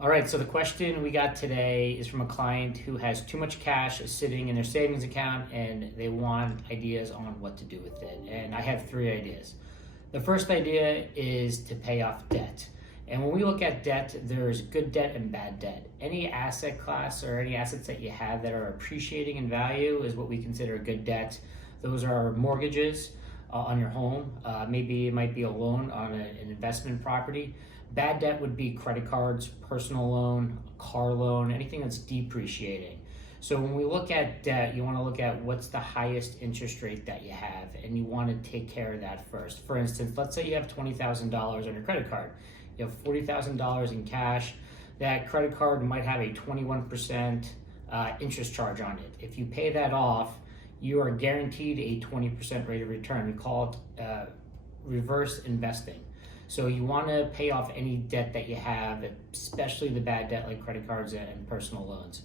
All right, so the question we got today is from a client who has too much cash sitting in their savings account and they want ideas on what to do with it. And I have three ideas. The first idea is to pay off debt. And when we look at debt, there's good debt and bad debt. Any asset class or any assets that you have that are appreciating in value is what we consider good debt. Those are mortgages on your home. Maybe it might be a loan on an investment property. Bad debt would be credit cards, personal loan, car loan, anything that's depreciating. So when we look at debt, you want to look at what's the highest interest rate that you have, and you want to take care of that first. For instance, let's say you have $20,000 on your credit card. You have $40,000 in cash. That credit card might have a 21% interest charge on it. If you pay that off, you are guaranteed a 20% rate of return. We call it reverse investing. So you want to pay off any debt that you have, especially the bad debt like credit cards and personal loans.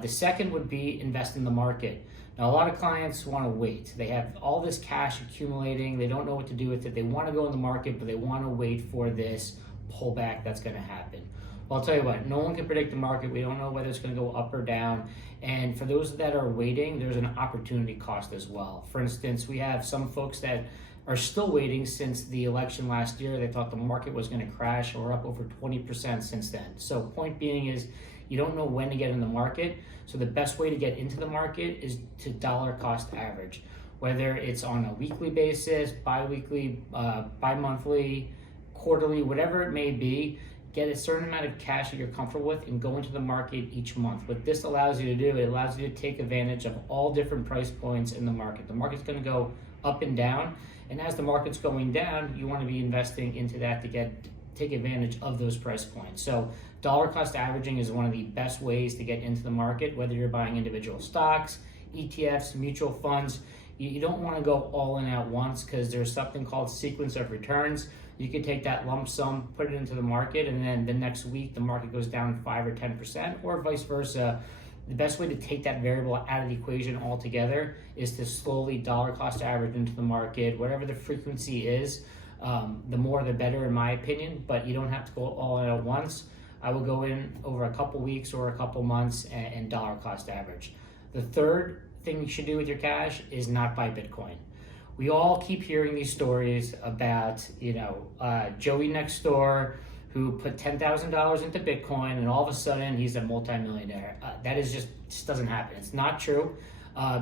The second would be invest in the market. Now, a lot of clients want to wait. They have all this cash accumulating. They don't know what to do with it. They want to go in the market, but they want to wait for this pullback that's going to happen. Well, I'll tell you what, no one can predict the market. We don't know whether it's going to go up or down. And for those that are waiting, there's an opportunity cost as well. For instance, we have some folks that are still waiting since the election last year. They thought the market was going to crash, and we're up over 20% since then. So point being is you don't know when to get in the market. So the best way to get into the market is to dollar cost average, whether it's on a weekly basis, bi-weekly, bi-monthly, quarterly, whatever it may be. Get a certain amount of cash that you're comfortable with and go into the market each month. What this allows you to do, it allows you to take advantage of all different price points in the market. The market's going to go up and down, and as the market's going down, you want to be investing into that to take advantage of those price points. So dollar cost averaging is one of the best ways to get into the market, whether you're buying individual stocks, ETFs, mutual funds. You don't want to go all in at once because there's something called sequence of returns. You could take that lump sum, put it into the market, and then the next week the market goes down 5 or 10%, or vice versa. The best way to take that variable out of the equation altogether is to slowly dollar cost average into the market. Whatever the frequency is, the more the better in my opinion, but you don't have to go all in at once. I will go in over a couple weeks or a couple months and dollar cost average. The third thing you should do with your cash is not buy Bitcoin. We all keep hearing these stories about, Joey next door who put $10,000 into Bitcoin and all of a sudden he's a multimillionaire. That is just doesn't happen. It's not true.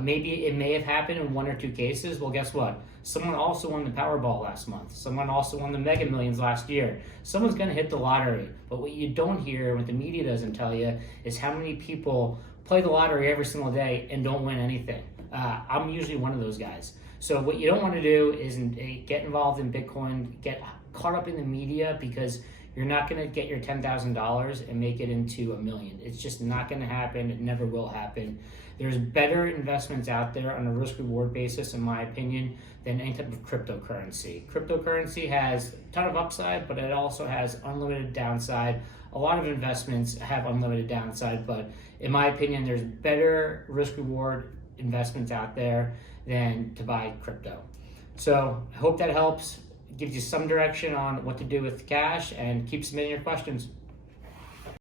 Maybe it may have happened in one or two cases. Well, guess what? Someone also won the Powerball last month. Someone also won the Mega Millions last year. Someone's going to hit the lottery. But what you don't hear, what the media doesn't tell you, is how many people play the lottery every single day and don't win anything. I'm usually one of those guys. So what you don't want to do is get involved in Bitcoin, get caught up in the media, because you're not going to get your $10,000 and make it into $1 million. It's just not going to happen. It never will happen. There's better investments out there on a risk-reward basis, in my opinion, than any type of cryptocurrency. Cryptocurrency has a ton of upside, but it also has unlimited downside. A lot of investments have unlimited downside, but in my opinion, there's better risk-reward investments out there than to buy crypto. So I hope that helps, gives you some direction on what to do with cash, and keep submitting your questions.